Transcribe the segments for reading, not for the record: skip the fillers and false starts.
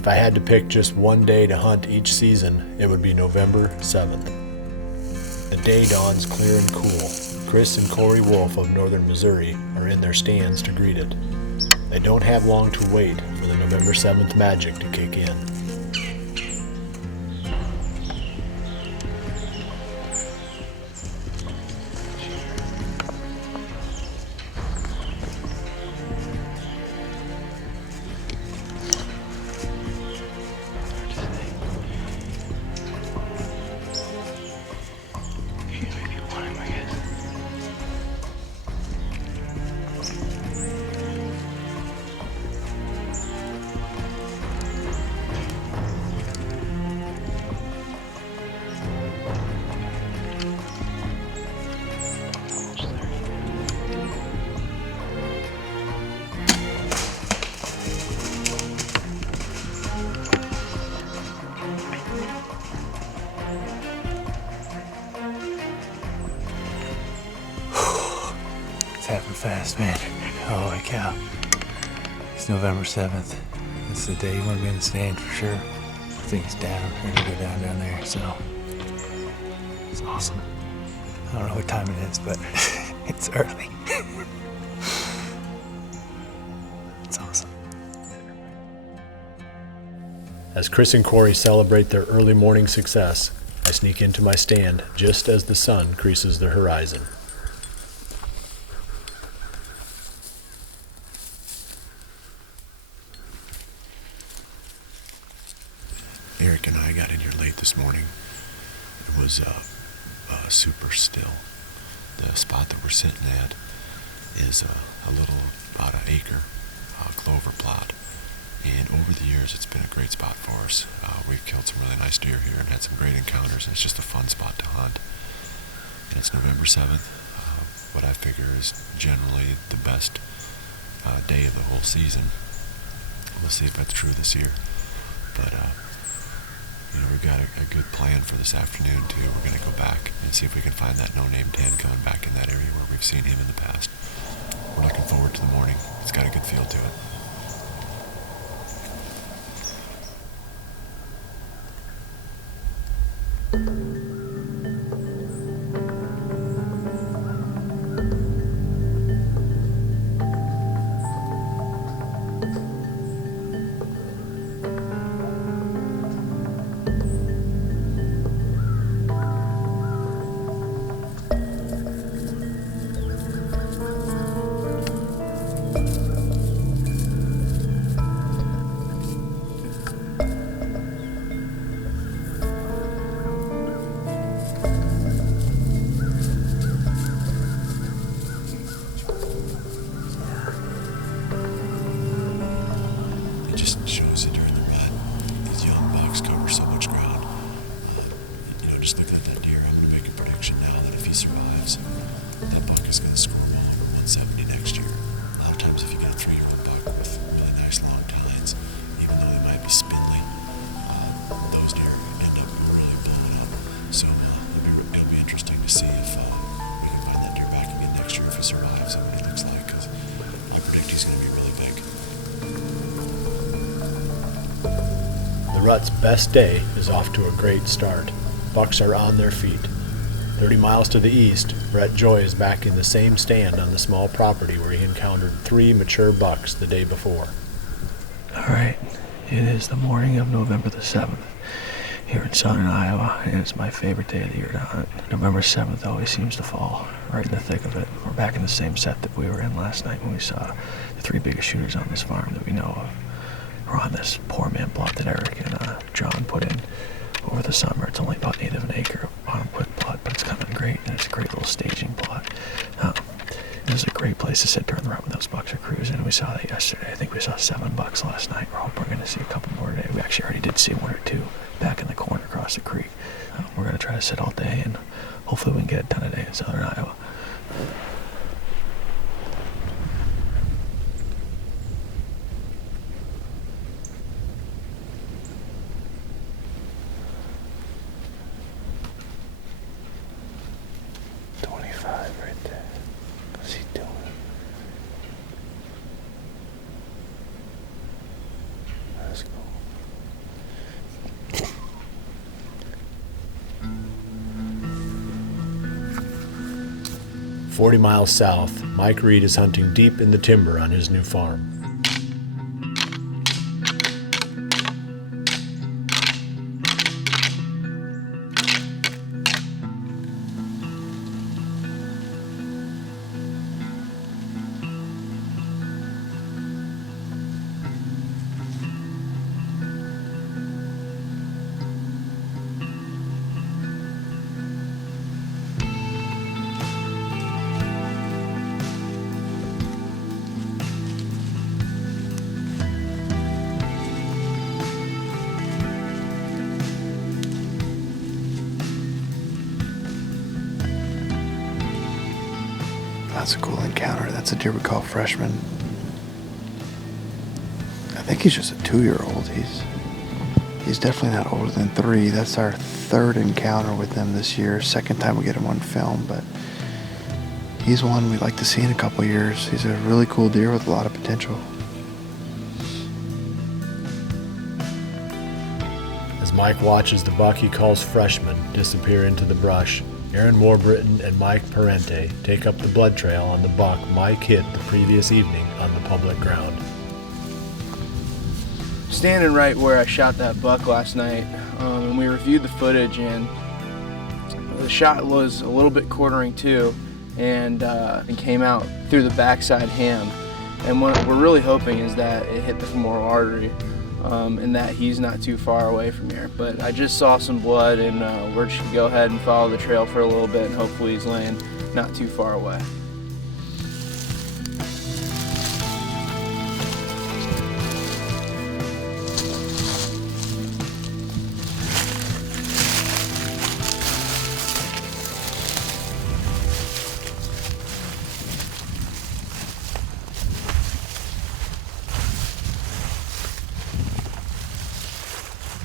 If I had to pick just one day to hunt each season, it would be November 7th. The day dawns clear and cool. Chris and Corey Wolf of northern Missouri are in their stands to greet it. They don't have long to wait for the November 7th magic to kick in. Happened fast, man. Holy cow. It's November 7th. It's the day you want to be in the stand for sure. I think it's down. We're gonna go down there, so it's awesome. I don't know what time it is, but it's early. It's awesome. As Chris and Corey celebrate their early morning success, I sneak into my stand just as the sun creases the horizon. Eric and I got in here late this morning. It was super still. The spot that we're sitting at is a little, about an acre clover plot. And over the years, it's been a great spot for us. We've killed some really nice deer here and had some great encounters, and it's just a fun spot to hunt. And it's November 7th, what I figure is generally the best day of the whole season. We'll see if that's true this year. But we've got a good plan for this afternoon too. We're going to go back and see if we can find that no-name 10 coming back in that area where we've seen him in the past. We're looking forward to the morning. It's got a good feel to it. The rut's best day is off to a great start. Bucks are on their feet. 30 miles to the east, Brett Joy is back in the same stand on the small property where he encountered 3 mature bucks the day before. Alright, it is the morning of November the 7th here in southern Iowa, and it's my favorite day of the year to hunt. November 7th always seems to fall right in the thick of it. We're back in the same set that we were in last night when we saw the 3 biggest shooters on this farm that we know of. We're on this poor man plot that Eric and John put in over the summer. It's only about 1/8 of an acre bottom quick plot, but it's coming great, and it's a great little staging plot. It was a great place to sit during the rut when those bucks are cruising. We saw that yesterday. I think we saw 7 bucks last night. We're hoping we're going to see a couple more today. We actually already did see 1 or 2 back in the corner across the creek. We're going to try to sit all day, and hopefully we can get it done today in southern Iowa. Right there. What's he doing? That's cool. 40 miles south, Mike Reed is hunting deep in the timber on his new farm. That's a cool encounter. That's a deer we call Freshman. I think he's just a 2-year-old. He's definitely not older than 3. That's our 3rd encounter with him this year. 2nd time we get him on film, but he's one we'd like to see in a couple years. He's a really cool deer with a lot of potential. As Mike watches the buck he calls Freshman disappear into the brush, Aaron Warburton and Mike Parente take up the blood trail on the buck Mike hit the previous evening on the public ground. Standing right where I shot that buck last night, and we reviewed the footage, and the shot was a little bit quartering too, and came out through the backside ham. And what we're really hoping is that it hit the femoral artery, and that he's not too far away from here. But I just saw some blood, and we're just gonna go ahead and follow the trail for a little bit, and hopefully he's laying not too far away.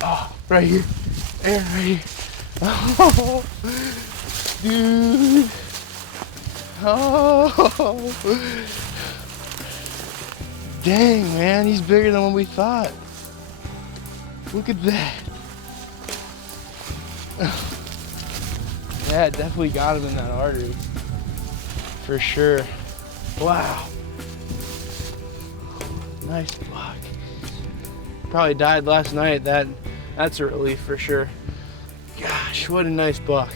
Oh, right here. Aaron, right here. Oh, dude. Oh. Dang, man, he's bigger than what we thought. Look at that. Yeah, it definitely got him in that artery. For sure. Wow. Nice buck. Probably died last night. That's a relief for sure. Gosh, what a nice buck.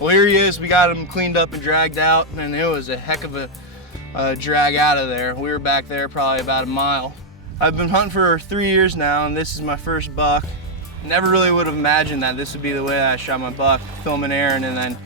Well, here he is. We got him cleaned up and dragged out, and it was a heck of a drag out of there. We were back there probably about a mile. I've been hunting for 3 years now, and this is my first buck. Never really would have imagined that this would be the way I shot my buck, filming Aaron and then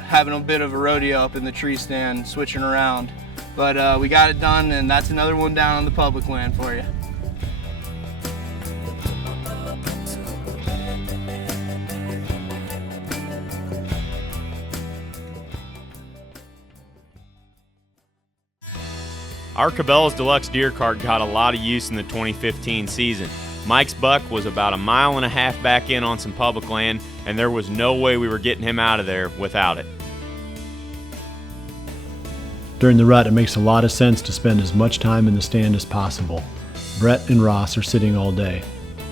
having a bit of a rodeo up in the tree stand, switching around. But we got it done, and that's another one down on the public land for you. Our Cabela's Deluxe Deer Cart got a lot of use in the 2015 season. Mike's buck was about 1.5 miles back in on some public land, and there was no way we were getting him out of there without it. During the rut, it makes a lot of sense to spend as much time in the stand as possible. Brett and Ross are sitting all day.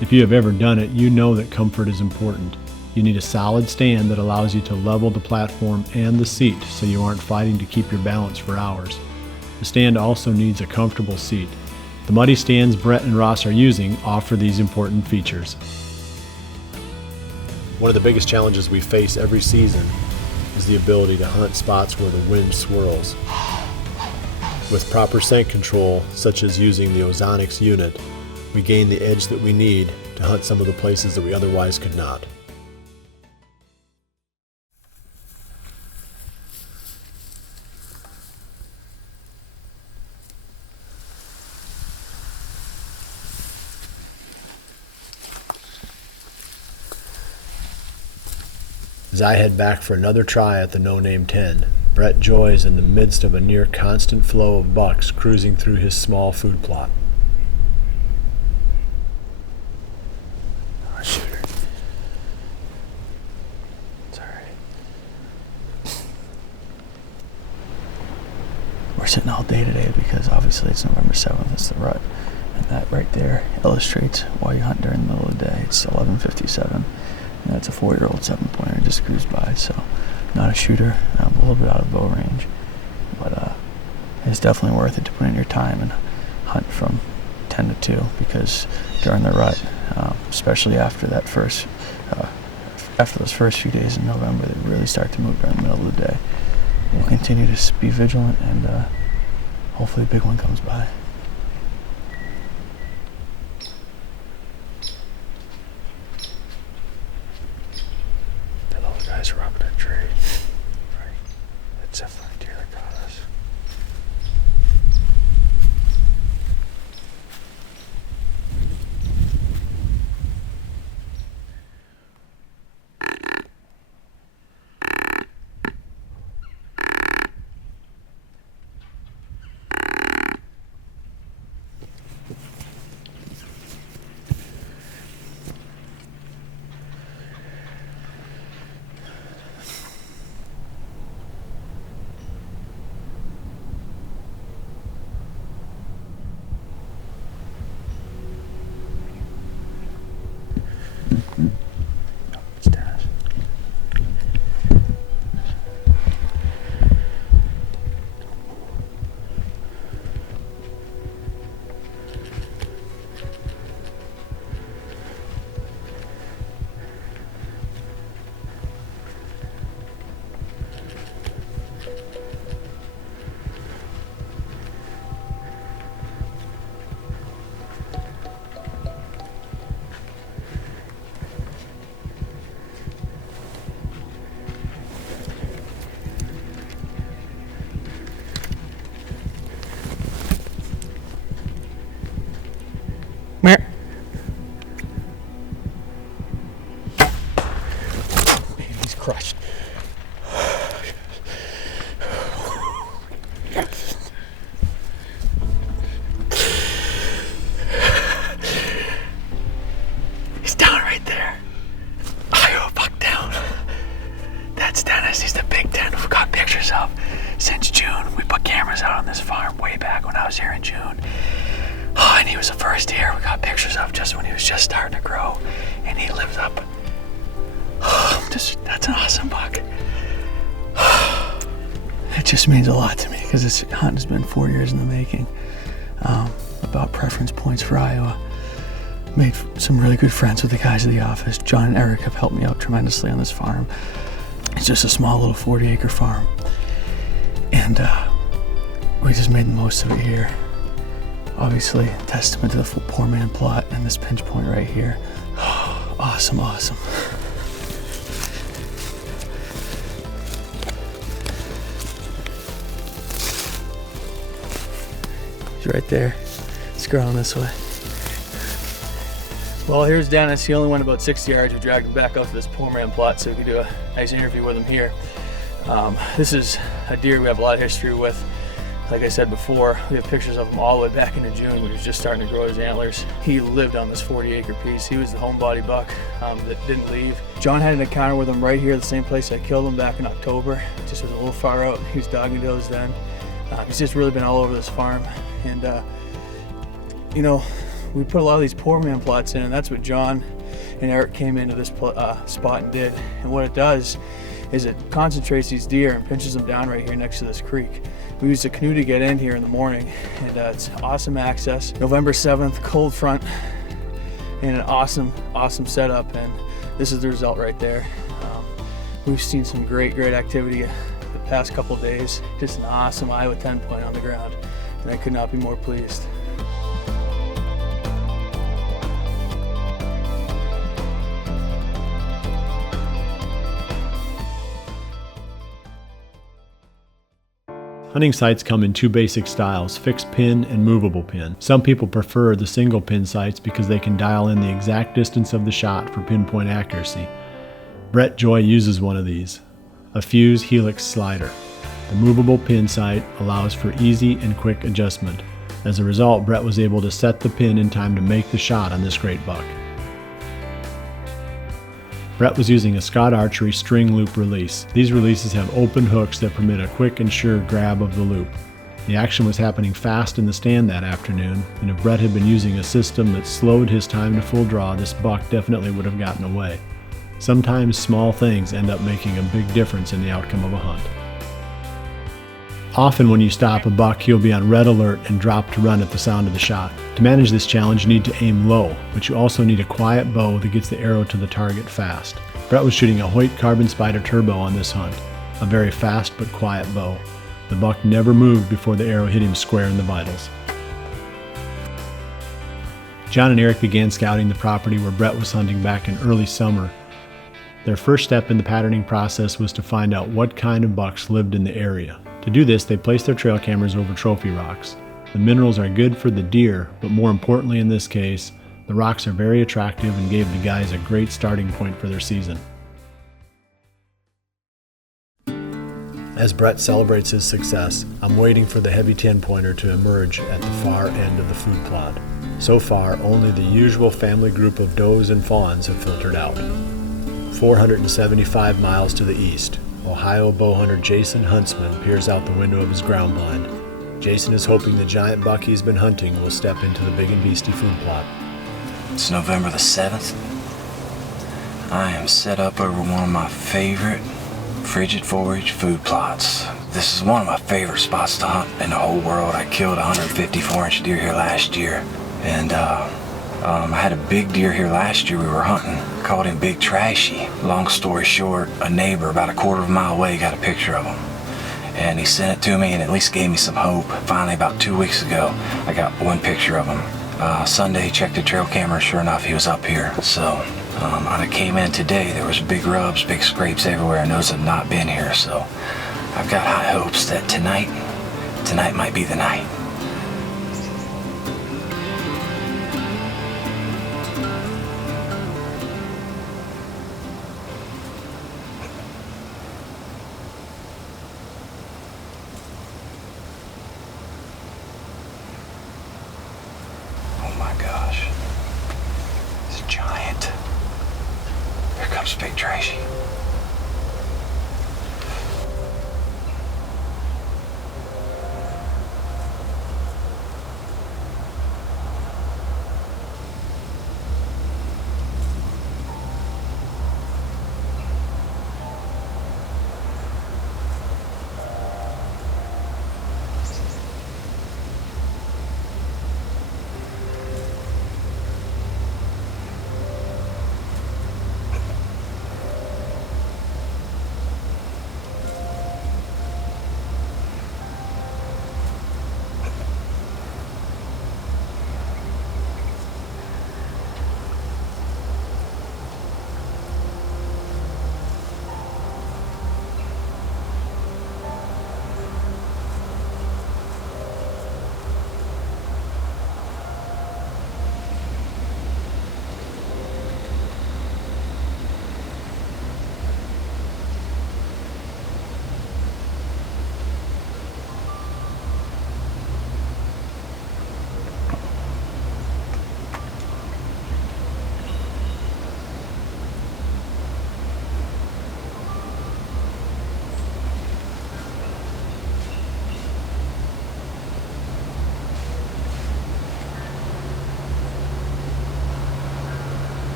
If you have ever done it, you know that comfort is important. You need a solid stand that allows you to level the platform and the seat so you aren't fighting to keep your balance for hours. The stand also needs a comfortable seat. The muddy stands Brett and Ross are using offer these important features. One of the biggest challenges we face every season is the ability to hunt spots where the wind swirls. With proper scent control, such as using the Ozonics unit, we gain the edge that we need to hunt some of the places that we otherwise could not. As I head back for another try at the No Name 10, Brett joys in the midst of a near constant flow of bucks cruising through his small food plot. Oh, shoot her. It's alright. We're sitting all day today because obviously it's November 7th, it's the rut. And that right there illustrates why you hunt during the middle of the day. It's 11:57. And that's a 4-year-old 7-pointer just cruised by, so not a shooter. I'm a little bit out of bow range, but it's definitely worth it to put in your time and hunt from 10 to 2, because during the rut, especially after that after those first few days in November, they really start to move during the middle of the day. We'll continue to be vigilant, and hopefully a big one comes by. Those guys are up in a tree. Right. It's definitely a deer that got us. It's Dennis. Man, he's crushed. He's down right there. Iowa buck down. That's Dennis. He's the big 10 we've got pictures of since June. We put cameras out on this farm way back when I was here in June. Oh, and he was the first deer we got pictures of just when he was just starting to grow, and he lived up. Oh, that's an awesome buck. It just means a lot to me, because this hunt has been 4 years in the making. About preference points for Iowa. Made some really good friends with the guys of the office. John and Eric have helped me out tremendously on this farm. It's just a small little 40-acre farm, and we just made the most of it here. Obviously, testament to the poor man plot and this pinch point right here. Awesome, awesome. He's right there. It's growing this way. Well, here's Dennis. He only went about 60 yards. We dragged him back up to this poor man plot so we could do a nice interview with him here. This is a deer we have a lot of history with. Like I said before, we have pictures of him all the way back into June when he was just starting to grow his antlers. He lived on this 40-acre piece. He was the homebody buck that didn't leave. John had an encounter with him right here, the same place I killed him back in October. Just was a little far out. He was dogging does then. He's just really been all over this farm. And, you know, we put a lot of these poor man plots in, and that's what John and Eric came into this spot and did. And what it does is it concentrates these deer and pinches them down right here next to this creek. We used a canoe to get in here in the morning, and it's awesome access. November 7th, cold front, and an awesome setup, and this is the result right there. We've seen some great activity the past couple days. Just an awesome Iowa 10 point on the ground, and I could not be more pleased. Hunting sights come in two basic styles, fixed pin and movable pin. Some people prefer the single pin sights because they can dial in the exact distance of the shot for pinpoint accuracy. Brett Joy uses one of these, a Fuse Helix slider. The movable pin sight allows for easy and quick adjustment. As a result, Brett was able to set the pin in time to make the shot on this great buck. Brett was using a Scott Archery string loop release. These releases have open hooks that permit a quick and sure grab of the loop. The action was happening fast in the stand that afternoon, and if Brett had been using a system that slowed his time to full draw, this buck definitely would have gotten away. Sometimes small things end up making a big difference in the outcome of a hunt. Often when you stop a buck, he'll be on red alert and drop to run at the sound of the shot. To manage this challenge, you need to aim low, but you also need a quiet bow that gets the arrow to the target fast. Brett was shooting a Hoyt Carbon Spider Turbo on this hunt, a very fast but quiet bow. The buck never moved before the arrow hit him square in the vitals. John and Eric began scouting the property where Brett was hunting back in early summer. Their first step in the patterning process was to find out what kind of bucks lived in the area. To do this, they placed their trail cameras over trophy rocks. The minerals are good for the deer, but more importantly in this case, the rocks are very attractive and gave the guys a great starting point for their season. As Brett celebrates his success, I'm waiting for the heavy 10-pointer to emerge at the far end of the food plot. So far, only the usual family group of does and fawns have filtered out. 475 miles to the east, Ohio bowhunter Jason Huntsman peers out the window of his ground blind. Jason is hoping the giant buck he's been hunting will step into the big and beastie food plot. It's November the 7th. I am set up over one of my favorite frigid forage food plots. This is one of my favorite spots to hunt in the whole world. I killed a 154-inch deer here last year, and I had a big deer here last year we were hunting. Called him Big Trashy. Long story short, a neighbor about a quarter of a mile away got a picture of him. And he sent it to me and at least gave me some hope. Finally, about 2 weeks ago, I got one picture of him. Sunday, checked the trail camera, sure enough, he was up here. So, I came in today, there was big rubs, big scrapes everywhere, and those have not been here. So, I've got high hopes that tonight might be the night. Big Trashy.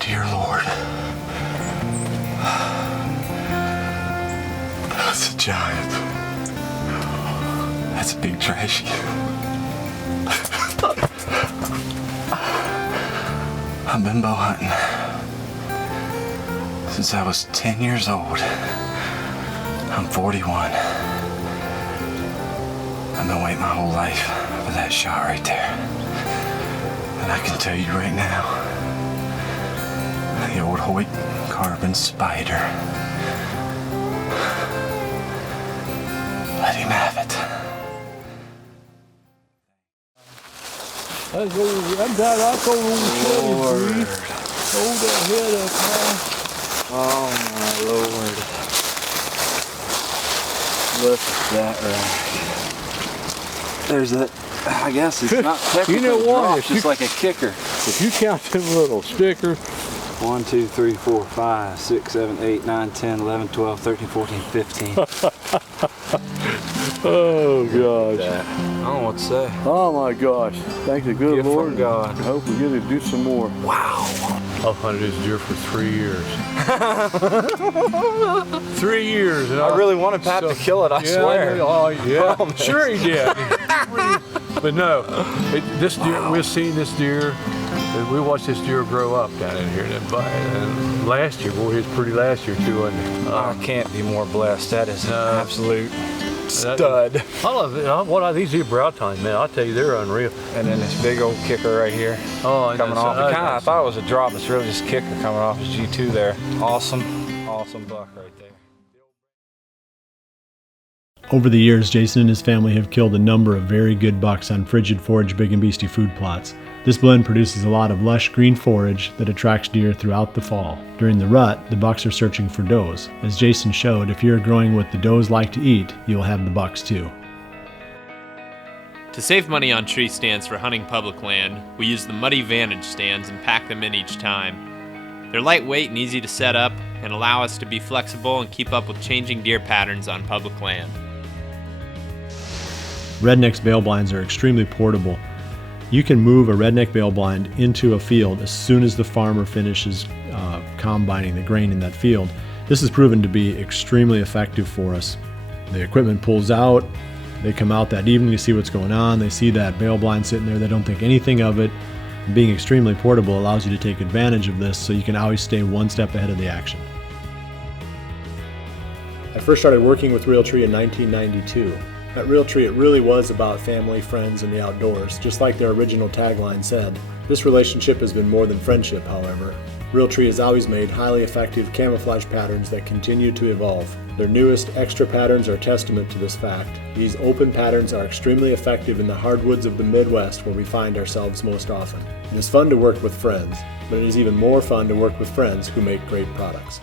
Dear Lord. That's a giant. That's a Big Trashy. I've been bow hunting since I was 10 years old. I'm 41. I've been waiting my whole life for that shot right there. And I can tell you right now, the old Hoyt Carbon Spider. Let him have it. Hold that head up, man. Oh my Lord. Look at that right. There's that, I guess it's not technically You know what? drop, If just you- like a kicker. If you count them little stickers, 1, 2, 3, 4, 5, 6, 7, 8, 9, 10, 11, 12, 13, 14, 15. oh gosh. I don't know what to say. Oh my gosh. Thank the good Gift from Lord. God. I hope we get to do some more. Wow. I've hunted this deer for 3 years. 3 years. And I really wanted Pat to kill it, I swear. Yeah, Promise. sure he did. But no, this deer, we've seen this deer. We watched this deer grow up down in here. And last year, boy, he was pretty last year too, wasn't he? I can't be more blessed. That is an absolute That- stud. I love it. What are these here brow tine, man? I'll tell you, they're unreal. And then this big old kicker right here. Oh, and Coming that's- off. I thought it was a drop. It's really just kicker coming off his G2 there. Awesome buck right there. Over the years, Jason and his family have killed a number of very good bucks on frigid forage big and beastie food plots. This blend produces a lot of lush green forage that attracts deer throughout the fall. During the rut, the bucks are searching for does. As Jason showed, if you're growing what the does like to eat, you'll have the bucks too. To save money on tree stands for hunting public land, we use the Muddy Vantage stands and pack them in each time. They're lightweight and easy to set up and allow us to be flexible and keep up with changing deer patterns on public land. Redneck's bail blinds are extremely portable. You can move a redneck bail blind into a field as soon as the farmer finishes combining the grain in that field. This has proven to be extremely effective for us. The equipment pulls out, they come out that evening to see what's going on, they see that bail blind sitting there, they don't think anything of it. Being extremely portable allows you to take advantage of this so you can always stay one step ahead of the action. I first started working with Realtree in 1992. At Realtree, it really was about family, friends, and the outdoors, just like their original tagline said. This relationship has been more than friendship, however. Realtree has always made highly effective camouflage patterns that continue to evolve. Their newest extra patterns are a testament to this fact. These open patterns are extremely effective in the hardwoods of the Midwest where we find ourselves most often. It is fun to work with friends, but it is even more fun to work with friends who make great products.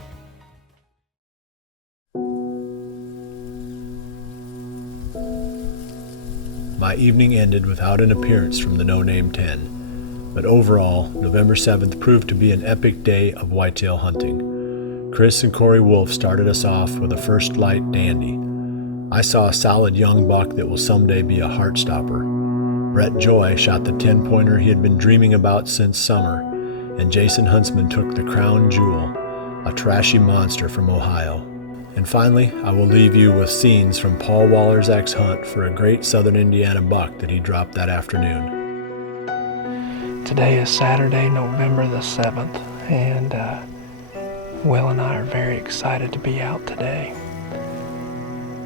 My evening ended without an appearance from the No Name 10, but overall, November 7th proved to be an epic day of whitetail hunting. Chris and Corey Wolf started us off with a first light dandy. I saw a solid young buck that will someday be a heart stopper. Brett Joy shot the 10-pointer he had been dreaming about since summer, and Jason Huntsman took the crown jewel, a trashy monster from Ohio. And finally, I will leave you with scenes from Paul Waller's ex-hunt for a great southern Indiana buck that he dropped that afternoon. Today is Saturday, November the 7th, and Will and I are very excited to be out today.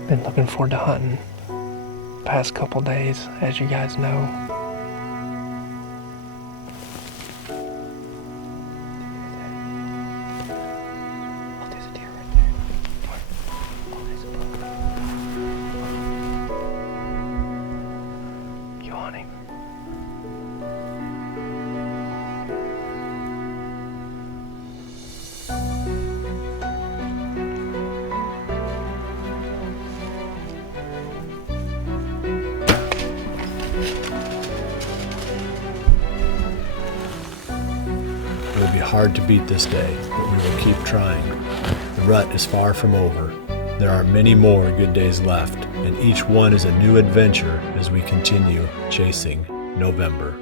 Been looking forward to hunting past couple days, as you guys know. It will be hard to beat this day, but we will keep trying. The rut is far from over. There are many more good days left, and each one is a new adventure as we continue chasing November.